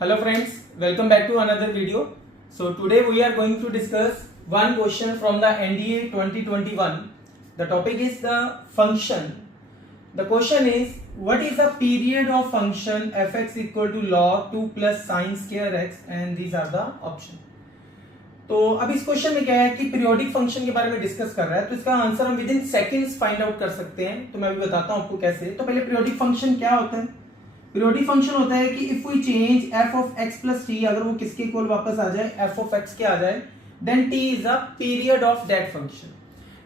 Hello friends, welcome back to another video. So today we are going to discuss one question from the NDA 2021. The topic is the function. The question is, what is the period of function fx equal to log 2 plus sin square x, and these are the option. तो अब इस question में क्या है कि periodic function के बारे में डिस्कस कर रहा है, तो इसका आंसर हम with in seconds find out कर सकते हैं. तो मैं अभी बताता हूं आपको कैसे. तो पहले पीरियोडिक फंक्शन क्या होता है. पीरियोडिक फंक्शन होता है कि if we change f of x plus t, अगर वो किसके इक्वल वापस आ जाए, f ऑफ x के आ जाए, then t is a period of that function.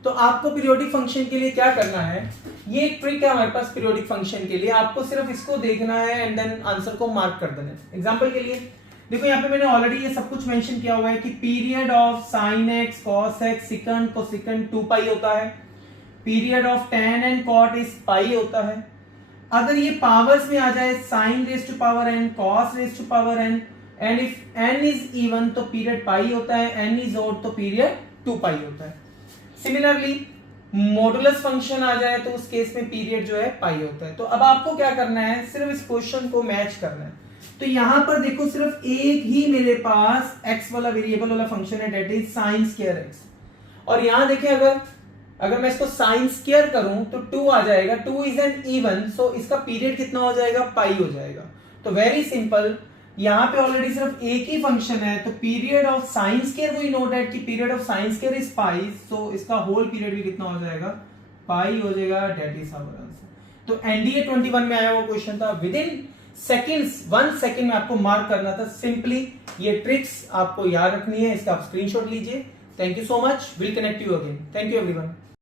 तो आपको पीरियोडिक फंक्शन के लिए क्या करना है, ये एक ट्रिक है हमारे पास पीरियोडिक फंक्शन के लिए. आपको सिर्फ इसको देखना है एंड देन आंसर को मार्क कर देना है. एग्जांपल के लिए देखो, यहाँ पे मैंने ऑलरेडी ये सब कुछ मेंशन किया हुआ है कि period of sin x cos x secant cosecant 2 pi होता है. Period of tan and cot is pi होता है. अगर ये पावर्स में आ जाए, sin raise to power n, cos raise to power n, and if n is even तो पीरियड पाई होता है, n इज ऑड तो पीरियड 2 पाई होता है. सिमिलरली मॉडुलस फंक्शन आ जाए तो उस केस में पीरियड जो है पाई होता है. तो अब आपको क्या करना है, सिर्फ इस क्वेश्चन को मैच करना है. तो यहां पर देखो, सिर्फ एक ही मेरे पास x वाला वेरिएबल वाला फंक्शन है, that is sin square x. और यहां देखें, अगर मैं इसको sin स्क्वायर करूं तो 2 आ जाएगा. 2 इज एन इवन, सो इसका पीरियड कितना हो जाएगा, पाई हो जाएगा. तो वेरी सिंपल, यहां पे ऑलरेडी सिर्फ एक ही फंक्शन है, तो period of sin square we know that कि period of sin square is pi, so इसका होल पीरियड भी कितना हो जाएगा, पाई हो जाएगा. That is our answer. तो एनडीए 21 में आया हुआ क्वेश्चन था. विद इन सेकेंड्स, 1 सेकेंड में आपको मार्क करना था. सिंपली ये ट्रिक्स आपको याद रखनी है, इसका आप स्क्रीनशॉट लीजिए. Thank you so much. Will connect you again. Thank you everyone.